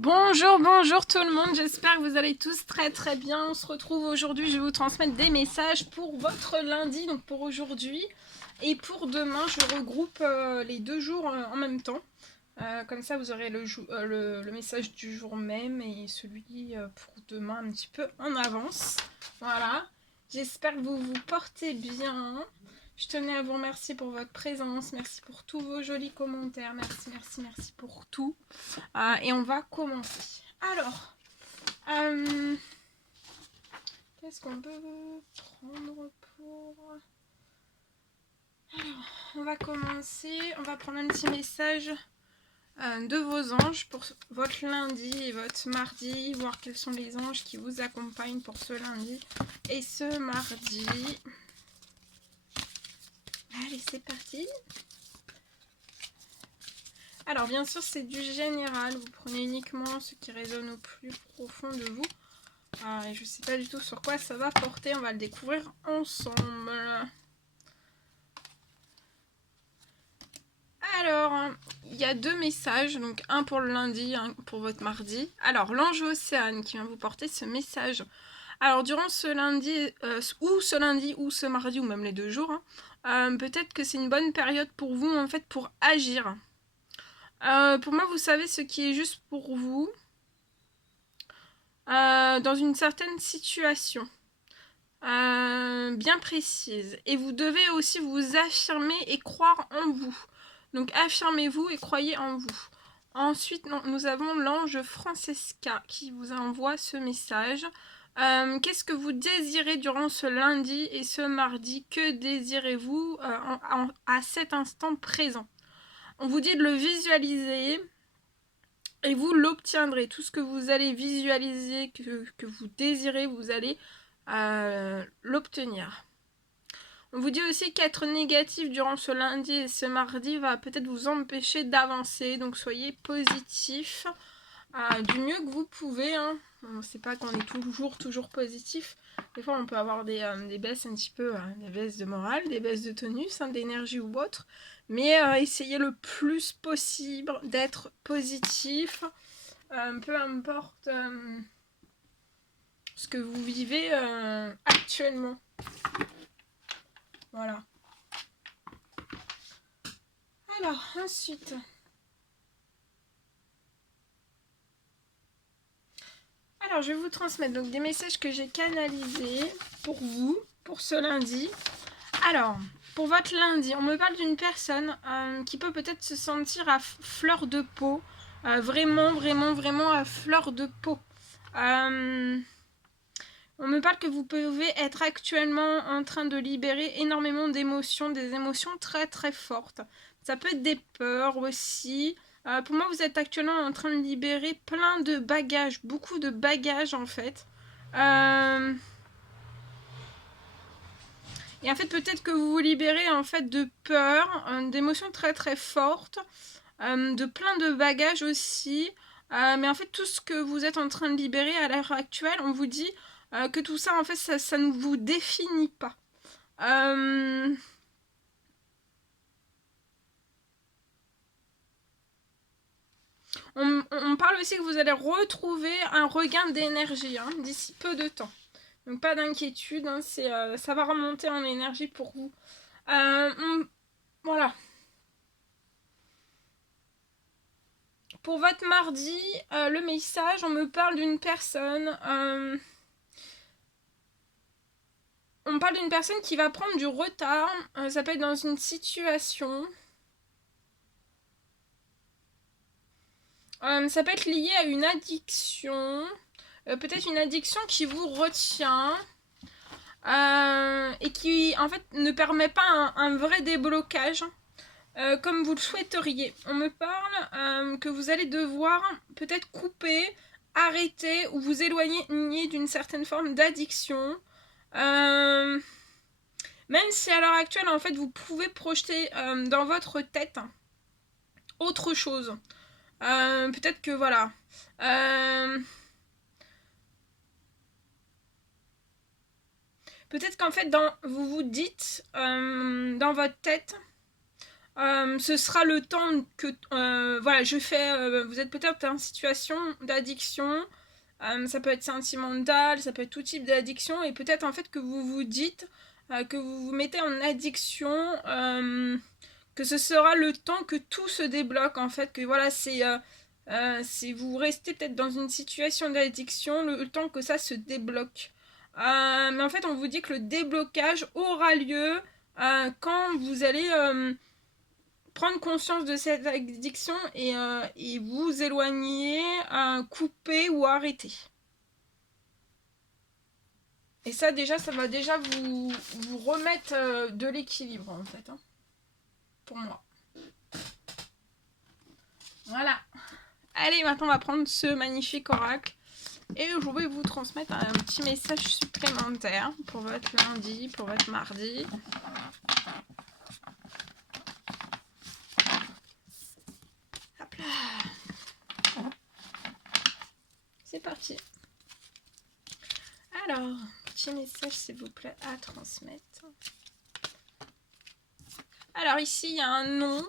Bonjour, bonjour tout le monde, j'espère que vous allez tous très très bien. On se retrouve aujourd'hui, je vais vous transmettre des messages pour votre lundi, donc pour aujourd'hui. Et pour demain, je regroupe les deux jours en même temps. Comme ça, vous aurez le message du jour même et celui pour demain un petit peu en avance. Voilà, j'espère que vous vous portez bien. Je tenais à vous remercier pour votre présence, merci pour tous vos jolis commentaires, merci, merci, merci pour tout. Et on va commencer. Alors, euh, qu'est-ce qu'on peut prendre pour... Alors, on va commencer. On va prendre un petit message de vos anges pour votre lundi et votre mardi. Voir quels sont les anges qui vous accompagnent pour ce lundi et ce mardi. Allez, c'est parti. Alors, bien sûr, c'est du général. Vous prenez uniquement ce qui résonne au plus profond de vous. Et je ne sais pas du tout sur quoi ça va porter. On va le découvrir ensemble. Alors, il y a deux messages. Donc, un pour le lundi, un pour votre mardi. Alors, l'ange Océane qui vient vous porter ce message. Alors, durant ce lundi, ou ce mardi, ou même les deux jours, peut-être que c'est une bonne période pour vous, en fait, pour agir. Pour moi, vous savez ce qui est juste pour vous. Dans une certaine situation bien précise. Et vous devez aussi vous affirmer et croire en vous. Donc affirmez-vous et croyez en vous. Ensuite, nous avons l'ange Francesca qui vous envoie ce message. Qu'est-ce que vous désirez durant ce lundi et ce mardi? Que désirez-vous à cet instant présent? On vous dit de le visualiser et vous l'obtiendrez. Tout ce que vous allez visualiser, que vous désirez, vous allez l'obtenir. On vous dit aussi qu'être négatif durant ce lundi et ce mardi va peut-être vous empêcher d'avancer. Donc soyez positif du mieux que vous pouvez. C'est pas qu'on est toujours positif. Des fois on peut avoir des baisses un petit peu, des baisses de morale, des baisses de tonus, d'énergie ou autre. Mais essayez le plus possible d'être positif. Peu importe ce que vous vivez actuellement. Voilà. Alors, ensuite. Alors, je vais vous transmettre donc des messages que j'ai canalisés pour vous, pour ce lundi. Alors, pour votre lundi, on me parle d'une personne qui peut peut-être se sentir à fleur de peau. Vraiment à fleur de peau. On me parle que vous pouvez être actuellement en train de libérer énormément d'émotions, des émotions très fortes. Ça peut être des peurs aussi. Pour moi, vous êtes actuellement en train de libérer plein de bagages, beaucoup de bagages en fait. Et en fait, peut-être que vous vous libérez en fait de peurs, d'émotions très fortes, de plein de bagages aussi. Mais en fait, tout ce que vous êtes en train de libérer à l'heure actuelle, on vous dit que tout ça, en fait, ça ne vous définit pas. On parle aussi que vous allez retrouver un regain d'énergie d'ici peu de temps. Donc pas d'inquiétude, ça va remonter en énergie pour vous. Voilà. Pour votre mardi, le message, on me parle d'une personne... on parle d'une personne qui va prendre du retard. Ça peut être dans une situation. Ça peut être lié à une addiction. Peut-être une addiction qui vous retient. Et qui, en fait, ne permet pas un vrai déblocage. Comme vous le souhaiteriez. On me parle que vous allez devoir peut-être couper, arrêter ou vous éloigner d'une certaine forme d'addiction. Même si à l'heure actuelle, en fait, vous pouvez projeter dans votre tête autre chose. Peut-être que voilà. Peut-être qu'en fait, vous vous dites dans votre tête Ce sera le temps que voilà, vous êtes peut-être en situation d'addiction. Ça peut être sentimental, ça peut être tout type d'addiction, et peut-être en fait que vous vous dites que vous vous mettez en addiction, que ce sera le temps que tout se débloque en fait, que voilà, c'est vous restez peut-être dans une situation d'addiction, le temps que ça se débloque. Mais en fait, on vous dit que le déblocage aura lieu quand vous allez prendre conscience de cette addiction et vous éloigner, couper ou arrêter. Et ça déjà, ça va déjà vous remettre de l'équilibre en fait, hein, pour moi. Voilà. Allez, maintenant on va prendre ce magnifique oracle. Et je vais vous transmettre un petit message supplémentaire pour votre lundi, pour votre mardi. Hop là. C'est parti. Alors, petit message s'il vous plaît à transmettre. Alors ici, il y a un nom.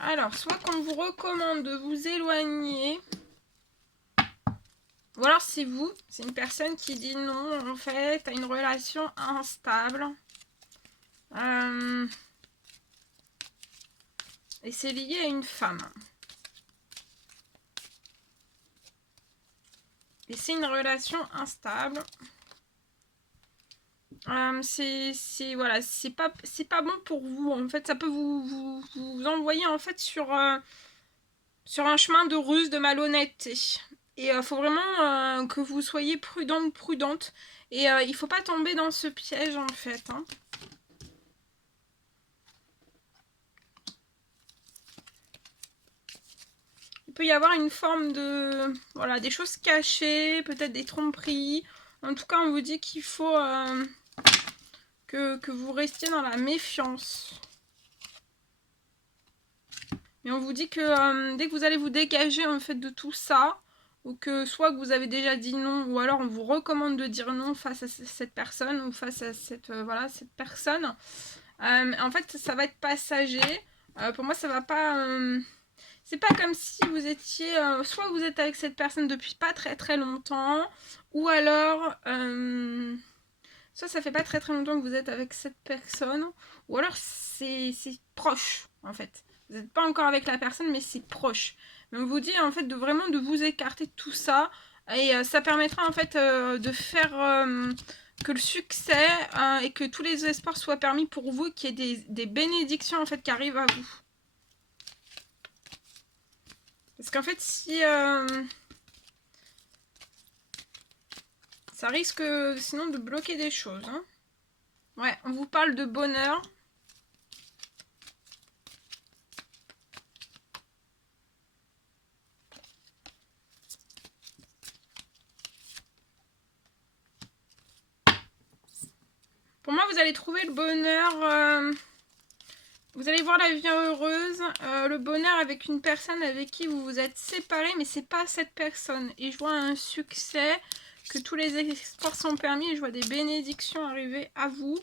Alors, soit qu'on vous recommande de vous éloigner, ou alors c'est vous, c'est une personne qui dit non, en fait, à une relation instable. Et c'est lié à une femme. Et c'est une relation instable. Voilà, c'est pas bon pour vous. En fait, ça peut vous envoyer en fait sur un chemin de ruse, de malhonnêteté. Et faut vraiment que vous soyez prudent ou prudente. Et il faut pas tomber dans ce piège en fait, hein. Il peut y avoir une forme de... Voilà, des choses cachées, peut-être des tromperies. En tout cas, on vous dit qu'il faut que vous restiez dans la méfiance. Mais on vous dit que dès que vous allez vous dégager en fait de tout ça, ou que soit que vous avez déjà dit non, ou alors on vous recommande de dire non face à cette personne, ou face à cette, voilà, cette personne, en fait ça va être passager. Pour moi ça va pas... c'est pas comme si vous étiez... soit vous êtes avec cette personne depuis pas très très longtemps, ou alors... soit ça fait pas très très longtemps que vous êtes avec cette personne, ou alors c'est proche en fait. Vous n'êtes pas encore avec la personne, mais c'est proche. Mais on vous dit en fait de vraiment de vous écarter de tout ça, et ça permettra en fait de faire que le succès et que tous les espoirs soient permis pour vous, qu'il y ait des bénédictions en fait qui arrivent à vous. Parce qu'en fait si ça risque sinon de bloquer des choses, hein. Ouais, on vous parle de bonheur. Pour moi, vous allez trouver le bonheur, vous allez voir la vie heureuse, le bonheur avec une personne avec qui vous vous êtes séparés, mais c'est pas cette personne. Et je vois un succès, que tous les espoirs sont permis, et je vois des bénédictions arriver à vous.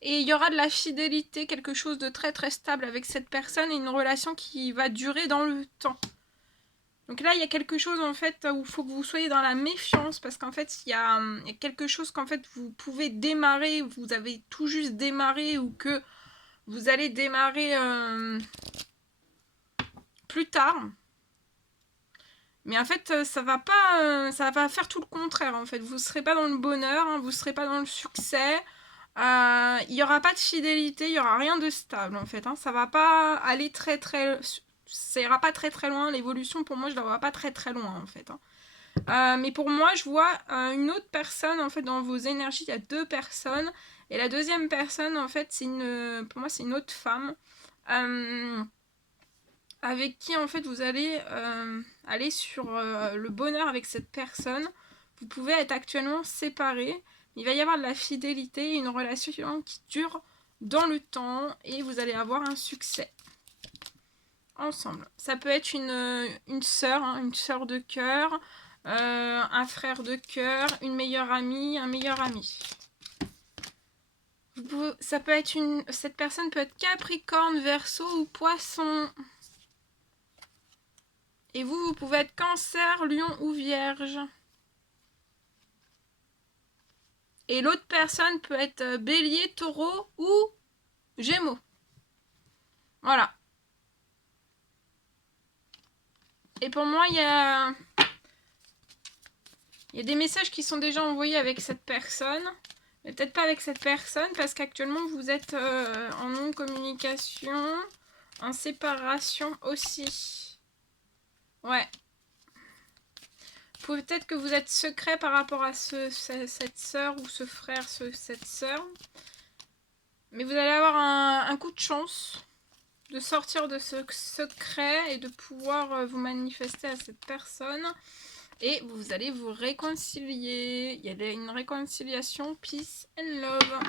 Et il y aura de la fidélité, quelque chose de très très stable avec cette personne, et une relation qui va durer dans le temps. Donc là, il y a quelque chose en fait où il faut que vous soyez dans la méfiance, parce qu'en fait, il y a quelque chose qu'en fait vous pouvez démarrer, vous avez tout juste démarré, ou que vous allez démarrer plus tard. Mais en fait, ça va pas, ça va faire tout le contraire en fait. Vous ne serez pas dans le bonheur, hein, vous ne serez pas dans le succès. Il n'y aura pas de fidélité, il n'y aura rien de stable en fait, hein. Ça va pas aller très très... Ça ira pas très très loin, l'évolution pour moi je la vois pas très très loin en fait, hein. Mais pour moi je vois une autre personne en fait dans vos énergies, il y a deux personnes. Et la deuxième personne en fait pour moi c'est une autre femme avec qui en fait vous allez aller sur le bonheur avec cette personne. Vous pouvez être actuellement séparés, Il va y avoir de la fidélité, une relation qui dure dans le temps et vous allez avoir un succès ensemble. Ça peut être une sœur, hein, une sœur de cœur, un frère de cœur, une meilleure amie, un meilleur ami. Ça peut être cette personne peut être Capricorne, Verseau ou Poisson. Et vous pouvez être Cancer, Lion ou Vierge. Et l'autre personne peut être Bélier, Taureau ou Gémeaux. Voilà. Et pour moi, il y a des messages qui sont déjà envoyés avec cette personne. Mais peut-être pas avec cette personne parce qu'actuellement, vous êtes en non-communication, en séparation aussi. Ouais. Peut-être que vous êtes secret par rapport à cette sœur ou ce frère, cette sœur. Mais vous allez avoir un coup de chance de sortir de ce secret et de pouvoir vous manifester à cette personne. Et vous allez vous réconcilier. Il y a une réconciliation, peace and love.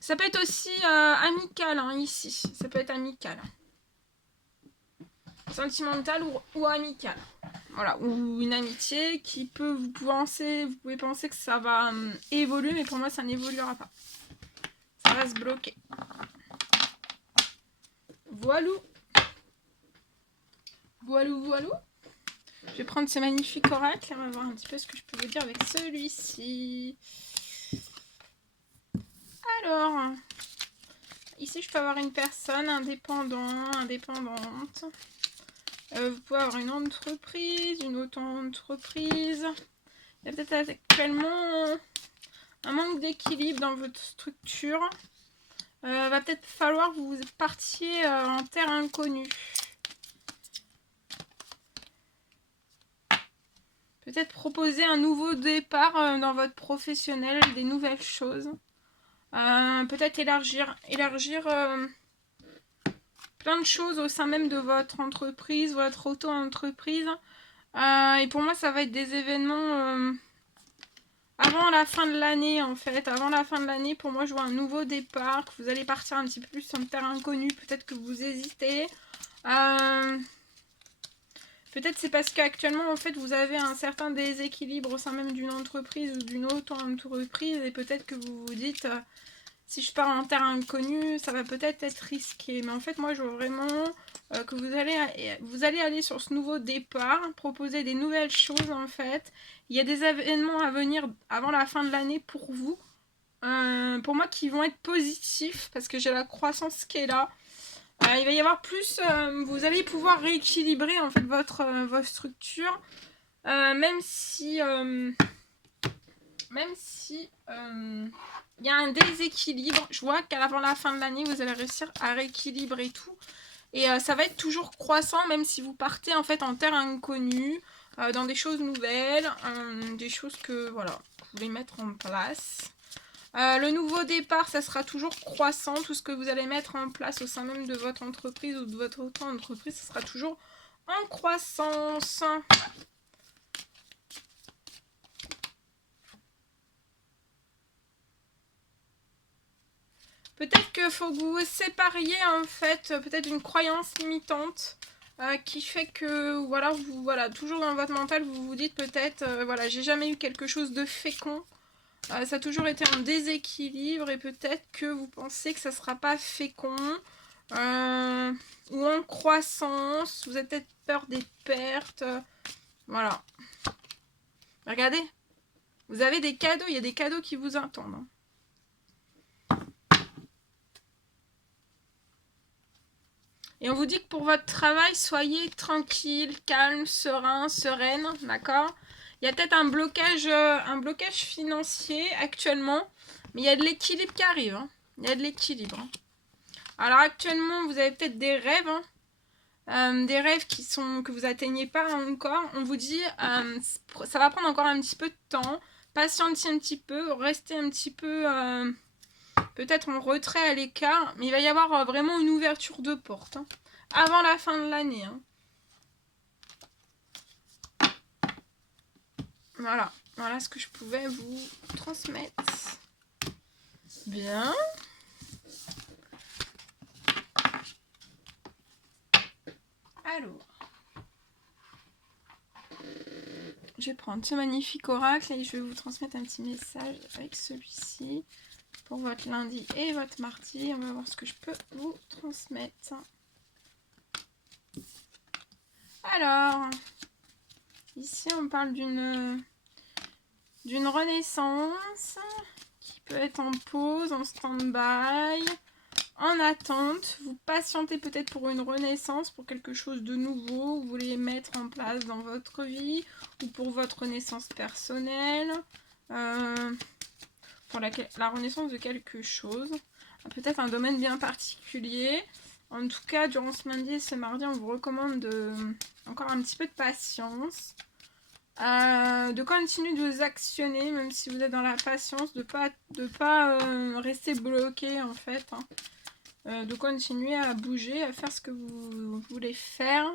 Ça peut être aussi amical, hein, ici. Ça peut être amical. Sentimental ou amical. Voilà, ou une amitié qui peut vous pouvez penser que ça va évoluer, mais pour moi ça n'évoluera pas. Ça va se bloquer. Voilou. Voilou, voilou. Je vais prendre ce magnifique oracle. On va voir un petit peu ce que je peux vous dire avec celui-ci. Alors, ici je peux avoir une personne indépendante. Vous pouvez avoir une entreprise, une auto-entreprise. Il y a peut-être actuellement un manque d'équilibre dans votre structure. Va peut-être falloir que vous partiez en terre inconnue. Peut-être proposer un nouveau départ dans votre professionnel, des nouvelles choses. Peut-être élargir plein de choses au sein même de votre entreprise, votre auto-entreprise. Et pour moi, ça va être des événements avant la fin de l'année, en fait. Avant la fin de l'année, pour moi, je vois un nouveau départ, que vous allez partir un petit peu plus sur une terre inconnue. Peut-être que vous hésitez. Peut-être c'est parce qu'actuellement, en fait, vous avez un certain déséquilibre au sein même d'une entreprise ou d'une auto-entreprise. Et peut-être que vous vous dites... si je pars en terre inconnue, ça va peut-être être risqué. Mais en fait, moi, je vois vraiment que vous allez aller sur ce nouveau départ, proposer des nouvelles choses, en fait. Il y a des événements à venir avant la fin de l'année pour vous. Pour moi, qui vont être positifs, parce que j'ai la croissance qui est là. Il va y avoir plus... vous allez pouvoir rééquilibrer, en fait, votre structure. Même si... il y a un déséquilibre. Je vois qu'avant la fin de l'année, vous allez réussir à rééquilibrer tout. Et ça va être toujours croissant, même si vous partez en fait en terre inconnue, dans des choses nouvelles, des choses que voilà, vous voulez mettre en place. Le nouveau départ, ça sera toujours croissant. Tout ce que vous allez mettre en place au sein même de votre entreprise ou de votre auto-entreprise, ça sera toujours en croissance. Peut-être qu'il faut que vous vous sépariez en fait, peut-être d'une croyance limitante qui fait que voilà, toujours dans votre mental, vous vous dites peut-être, voilà, j'ai jamais eu quelque chose de fécond. Ça a toujours été en déséquilibre et peut-être que vous pensez que ça ne sera pas fécond ou en croissance. Vous avez peut-être peur des pertes. Voilà. Regardez. Vous avez des cadeaux. Il y a des cadeaux qui vous attendent. Hein. Et on vous dit que pour votre travail, soyez tranquille, calme, serein, sereine. D'accord ? Il y a peut-être un blocage financier actuellement, mais il y a de l'équilibre qui arrive. Hein. Il y a de l'équilibre. Hein. Alors actuellement, vous avez peut-être des rêves, des rêves que vous atteignez pas encore. On vous dit, ça va prendre encore un petit peu de temps. Patientez un petit peu, restez un petit peu, peut-être en retrait à l'écart, mais il va y avoir vraiment une ouverture de porte hein, avant la fin de l'année. Hein. Voilà. Voilà ce que je pouvais vous transmettre. Bien. Alors, je vais prendre ce magnifique oracle et je vais vous transmettre un petit message avec celui-ci pour votre lundi et votre mardi. On va voir ce que je peux vous transmettre. Alors, ici on parle d'une renaissance qui peut être en pause, en stand-by, en attente. Vous patientez peut-être pour une renaissance, pour quelque chose de nouveau, vous voulez mettre en place dans votre vie, ou pour votre renaissance personnelle, pour la renaissance de quelque chose, peut-être un domaine bien particulier. En tout cas, durant ce lundi et ce mardi, on vous recommande encore un petit peu de patience, de continuer de vous actionner, même si vous êtes dans la patience, de pas rester bloqué en fait, hein. De continuer à bouger, à faire ce que vous voulez faire.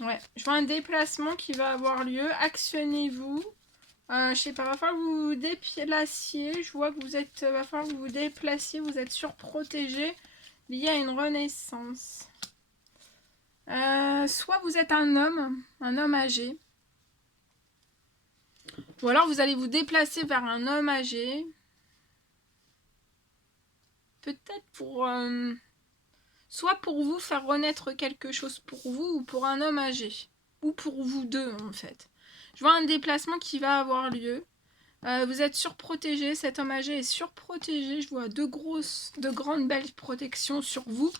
Ouais, je vois un déplacement qui va avoir lieu. Actionnez-vous. Je sais pas, va falloir que vous vous déplaciez. Je vois que vous êtes, va falloir que vous vous déplaciez. Vous êtes surprotégé lié à une renaissance. Soit vous êtes un homme âgé. Ou alors vous allez vous déplacer vers un homme âgé. Peut-être pour... soit pour vous faire renaître quelque chose pour vous ou pour un homme âgé. Ou pour vous deux en fait. Je vois un déplacement qui va avoir lieu. Vous êtes surprotégé, cet homme âgé est surprotégé. Je vois de grandes belles protections sur vous.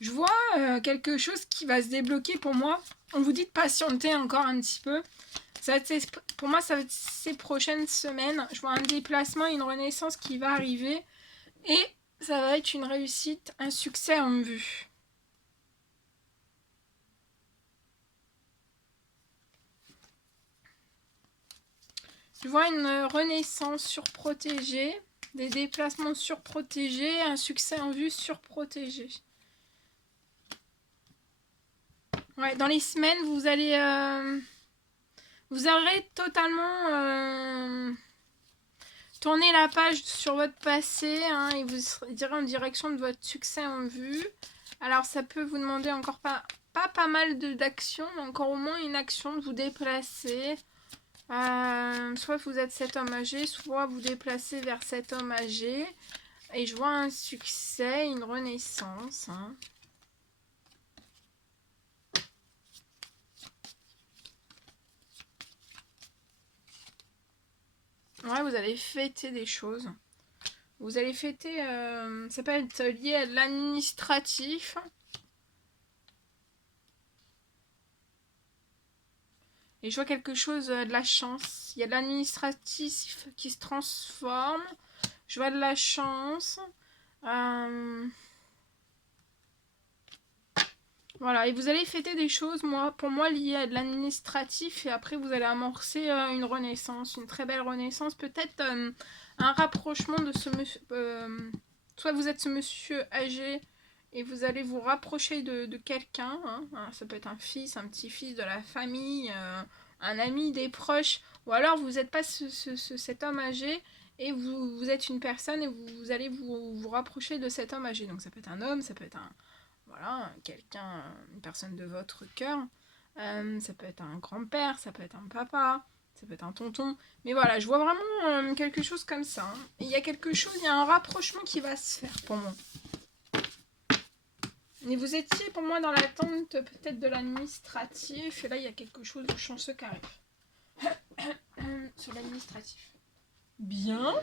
Je vois quelque chose qui va se débloquer pour moi. On vous dit de patienter encore un petit peu. Pour moi, ça va être ces prochaines semaines. Je vois un déplacement, une renaissance qui va arriver. Et ça va être une réussite, un succès en vue. Je vois une renaissance surprotégée, des déplacements surprotégés, un succès en vue surprotégé. Ouais, dans les semaines, vous allez... vous aurez totalement tourné la page sur votre passé, hein, et vous irez en direction de votre succès en vue. Alors ça peut vous demander encore pas mal d'actions, mais encore au moins une action de vous déplacer. Soit vous êtes cet homme âgé, soit vous déplacez vers cet homme âgé. Et je vois un succès, une renaissance. Hein. Ouais, vous allez fêter des choses. Vous allez fêter, ça peut être lié à l'administratif. Et je vois quelque chose de la chance. Il y a de l'administratif qui se transforme. Je vois de la chance. Voilà, et vous allez fêter des choses, pour moi, liées à de l'administratif. Et après, vous allez amorcer une renaissance, une très belle renaissance. Peut-être un rapprochement de ce monsieur. Soit vous êtes ce monsieur âgé et vous allez vous rapprocher de quelqu'un. Hein. Ça peut être un fils, un petit-fils de la famille, un ami, des proches. Ou alors vous n'êtes pas cet homme âgé et vous êtes une personne et vous allez vous rapprocher de cet homme âgé. Donc ça peut être un homme, ça peut être voilà, quelqu'un, une personne de votre cœur. Ça peut être un grand-père, ça peut être un papa, ça peut être un tonton. Mais voilà, je vois vraiment quelque chose comme ça. Hein. Et il y a un rapprochement qui va se faire pour moi. Et vous étiez pour moi dans l'attente peut-être de l'administratif. Et là, il y a quelque chose de chanceux qui arrive. Sur l'administratif. Bien.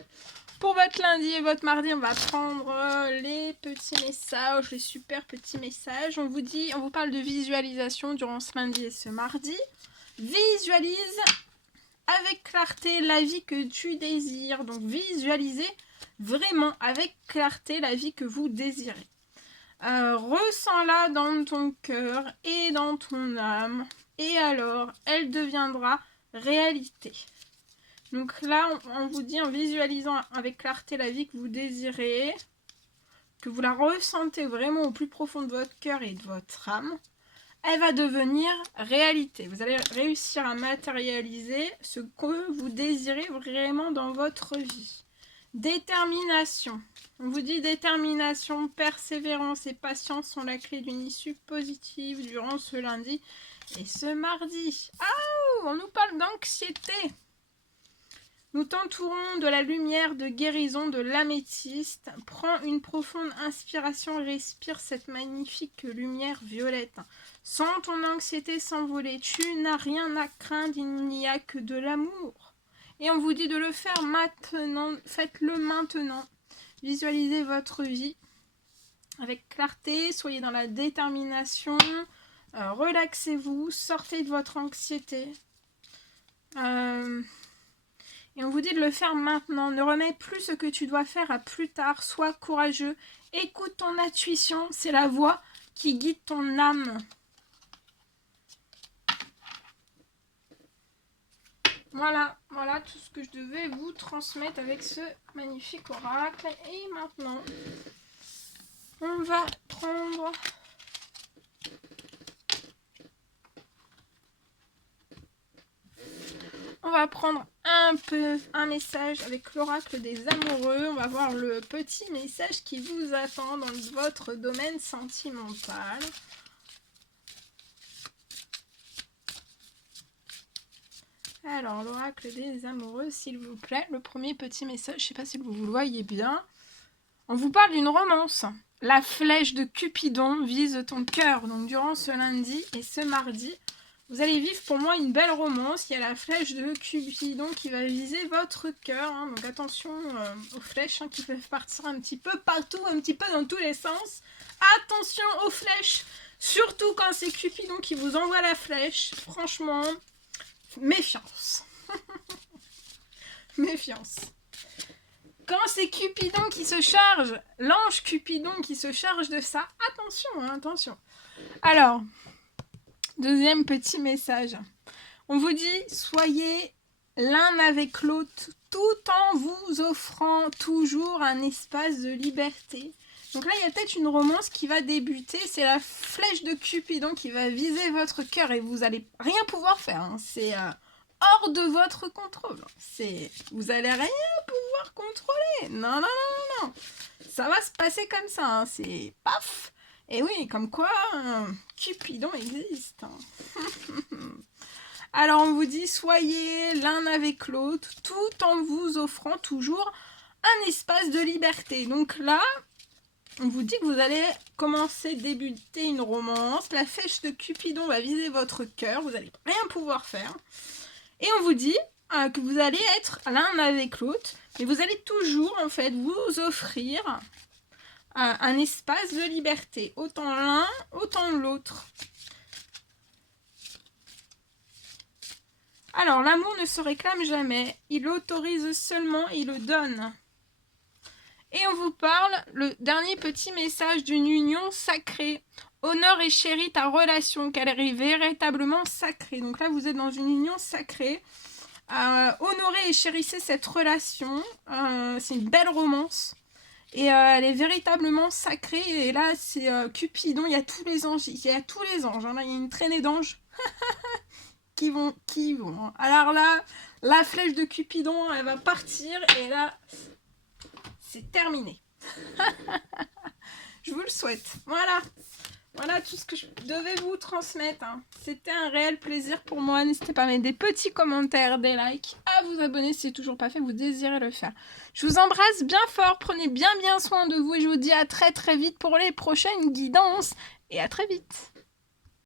Pour votre lundi et votre mardi, on va prendre les petits messages, les super petits messages. On vous parle de visualisation durant ce lundi et ce mardi. Visualise avec clarté la vie que tu désires. Donc visualisez vraiment avec clarté la vie que vous désirez. Ressens-la dans ton cœur et dans ton âme. Et alors, elle deviendra réalité. Donc là, on vous dit en visualisant avec clarté la vie que vous désirez, que vous la ressentez vraiment au plus profond de votre cœur et de votre âme, elle va devenir réalité. Vous allez réussir à matérialiser ce que vous désirez vraiment dans votre vie. Détermination. On vous dit détermination, persévérance et patience sont la clé d'une issue positive durant ce lundi et ce mardi. Ah, on nous parle d'anxiété. Nous t'entourons de la lumière de guérison de l'améthyste. Prends une profonde inspiration et respire cette magnifique lumière violette. Sens ton anxiété s'envoler. Tu n'as rien à craindre, il n'y a que de l'amour. Et on vous dit de le faire maintenant. Faites-le maintenant. Visualisez votre vie avec clarté. Soyez dans la détermination. Relaxez-vous. Sortez de votre anxiété. Et on vous dit de le faire maintenant. Ne remets plus ce que tu dois faire à plus tard. Sois courageux. Écoute ton intuition. C'est la voix qui guide ton âme. Voilà tout ce que je devais vous transmettre avec ce magnifique oracle. Et maintenant, on va prendre... On va prendre un message avec l'oracle des amoureux. On va voir le petit message qui vous attend dans votre domaine sentimental. Alors, l'oracle des amoureux, s'il vous plaît. Le premier petit message, je ne sais pas si vous le voyez bien. On vous parle d'une romance. La flèche de Cupidon vise ton cœur. Donc, durant ce lundi et ce mardi, vous allez vivre pour moi une belle romance. Il y a la flèche de Cupidon qui va viser votre cœur. Hein. Donc attention aux flèches qui peuvent partir un petit peu partout, un petit peu dans tous les sens. Attention aux flèches, surtout quand c'est Cupidon qui vous envoie la flèche. Franchement, méfiance. Méfiance. Quand c'est Cupidon qui se charge, l'ange Cupidon qui se charge de ça, attention, hein, attention. Alors... Deuxième petit message. On vous dit, soyez l'un avec l'autre tout en vous offrant toujours un espace de liberté. Donc là, il y a peut-être une romance qui va débuter. C'est la flèche de Cupidon qui va viser votre cœur et vous n'allez rien pouvoir faire. Hein. C'est hors de votre contrôle. Vous n'allez rien pouvoir contrôler. Non. Ça va se passer comme ça. Hein. C'est paf. Et oui, comme quoi, Cupidon existe. Alors, on vous dit, soyez l'un avec l'autre, tout en vous offrant toujours un espace de liberté. Donc là, on vous dit que vous allez débuter une romance. La flèche de Cupidon va viser votre cœur, vous n'allez rien pouvoir faire. Et on vous dit que vous allez être l'un avec l'autre, mais vous allez toujours, en fait, vous offrir... un espace de liberté, autant l'un, autant l'autre. Alors, l'amour ne se réclame jamais, il autorise seulement, il le donne. Et on vous parle, le dernier petit message d'une union sacrée. Honore et chéris ta relation, qu'elle est véritablement sacrée. Donc là, vous êtes dans une union sacrée. Honorez et chérissez cette relation. C'est une belle romance. Et elle est véritablement sacrée. Et là, c'est Cupidon. Il y a tous les anges. Il y a tous les anges. Hein. Là, il y a une traînée d'anges qui vont. Alors là, la flèche de Cupidon, elle va partir. Et là, c'est terminé. Je vous le souhaite. Voilà tout ce que je devais vous transmettre. Hein. C'était un réel plaisir pour moi. N'hésitez pas à mettre des petits commentaires, des likes, à vous abonner si ce n'est toujours pas fait, vous désirez le faire. Je vous embrasse bien fort, prenez bien soin de vous et je vous dis à très vite pour les prochaines guidances. Et à très vite.